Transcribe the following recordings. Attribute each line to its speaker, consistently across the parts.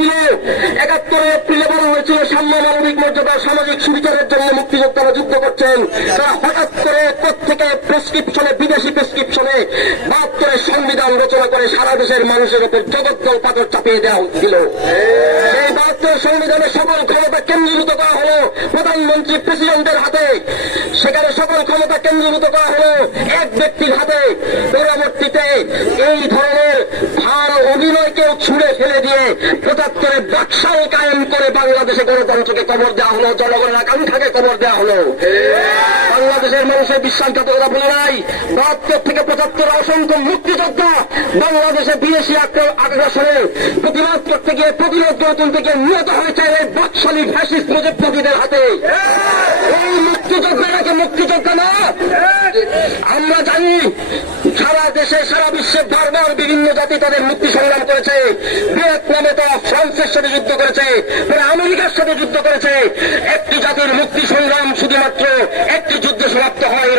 Speaker 1: দিল একাত্তরে এপ্রিলে বলা হয়েছিল সাম্য মানবিক মর্যাদা, সামাজিক সুবিচারের জন্য মুক্তিযোদ্ধারা যুদ্ধ করছেন। তারা হঠাৎ করে থেকে প্রেসক্রিপশনে, বিদেশি প্রেসক্রিপশনে বাহাত্তরের সংবিধান রচনা করে সারা দেশের মানুষের উপর জগৎদল পাথর চাপিয়ে দেওয়া দিল। সেই বাহাত্তর সংবিধানের সকল ক্ষমতা কেন্দ্রীভূত করা হলো প্রধানমন্ত্রী প্রেসিডেন্টের হাতে। সেখানে সকল ক্ষমতা কেন্দ্রীভূত করা হলো এক ব্যক্তির হাতে। পরবর্তীতে এই ধরনের ভার অভিনয়কেও ছুড়ে ফেলে দিয়ে পঁচাত্তরে বাকশাল কায়েম করে বাংলাদেশে গণতন্ত্রকে কবর দেওয়া হলো, জনগণের আকাঙ্ক্ষাকে কবর দেওয়া হলো। বাংলাদেশের মানুষের বিশ্বাসঘাতকতা বলে নাই। বাহাত্তর থেকে পঁচাত্তর অসংখ্য মুক্তিযোদ্ধা বাংলাদেশে বিদেশি আগ্রাসনে প্রতিবাদ করতে গিয়ে প্রতিরোধ তুলতে গিয়ে নিহত হয়েছে এই বাকশালী ফ্যাসিস্ট মুজিববাদীদের হাতে। এই মুক্তিযোদ্ধারাকে মুক্তিযোদ্ধা না আমরা জানি সারা দেশে, সারা বিশ্বের বারবার বিভিন্ন জাতি তাদের মুক্তি সংগ্রাম করেছে। ভিয়েতনামে তারা ফ্রান্সের সাথে যুদ্ধ করেছে তারা আমেরিকার সাথে যুদ্ধ করেছে। একটি জাতির মুক্তি সংগ্রাম শুধুমাত্র একটি যুদ্ধে সমাপ্ত হয়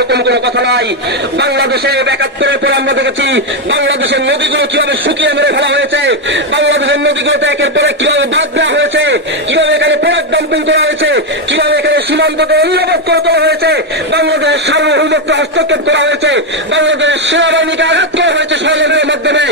Speaker 1: কীভাবে শুকিয়ে দেওয়া হয়েছে, কীভাবে এখানে প্রোডাক্ট করা হয়েছে, কীভাবে এখানে সীমান্তকে হয়েছে, বাংলাদেশের সার্বভৌমত্ব হস্তক্ষেপ করা হয়েছে, বাংলাদেশের সেনাবাহিনীকে আঘাত করা হয়েছে সংগ্রামের মাধ্যমে।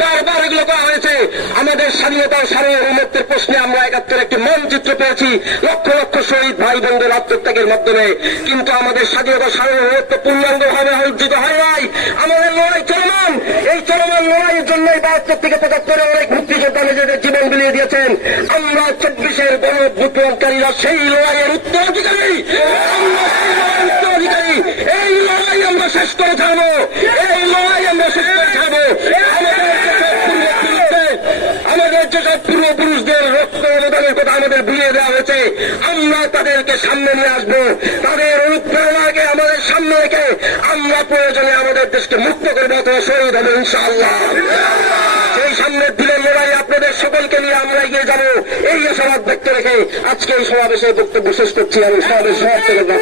Speaker 1: বারবার এগুলো করা হয়েছে। আমাদের স্বাধীনতা সার্বভৌমত্বের প্রশ্নে আমরা একাত্তর একটি মানচিত্র পেয়েছি। লক্ষ লক্ষ শহীদ ভাই বোনদের আত্মত্যাগের মাধ্যমে। কিন্তু আমাদের স্বাধীনতা সার্বভৌমত্ব পূর্ণাঙ্গভাবে অর্জিত হয় নাই। আমাদের লড়াই চলমান। এই চলমান লড়াইয়ের জন্যই বাহাত্তর থেকে পঁচাত্তরে অনেক মুক্তিযোদ্ধা নিজেদের জীবন বিলিয়ে দিয়েছেন। আমরা চব্বিশের গণ বিপ্লবকারীরা সেই লড়াইয়ের উত্তরাধিকারী। আমরা সেই লড়াইয়ের এই লড়াই আমরা শেষ করে ছাড়বো এই লড়াই আমরা শেষ করে ছাড়বো আমাদের পূর্বপুরুষদের রক্ত অবদানের কথা আমাদের ভুলিয়ে দেওয়া হয়েছে আমরা তাদেরকে সামনে নিয়ে আসব। তাদের অনুপ্রেরণাকে আমাদের সামনে রেখে আমরা প্রয়োজনে আমাদের দেশকে মুক্ত করব অথবা শহীদ হবে ইনশাআল্লাহ সেই সামনের দিনের লড়াই আপনাদের সকলকে নিয়ে আমরা এগিয়ে যাব এই আশাবাদ ব্যক্ত রেখে আজকে এই সমাবেশের বক্তব্য শেষ করছি, আমি সমাবেশ সমাপ্ত। করতে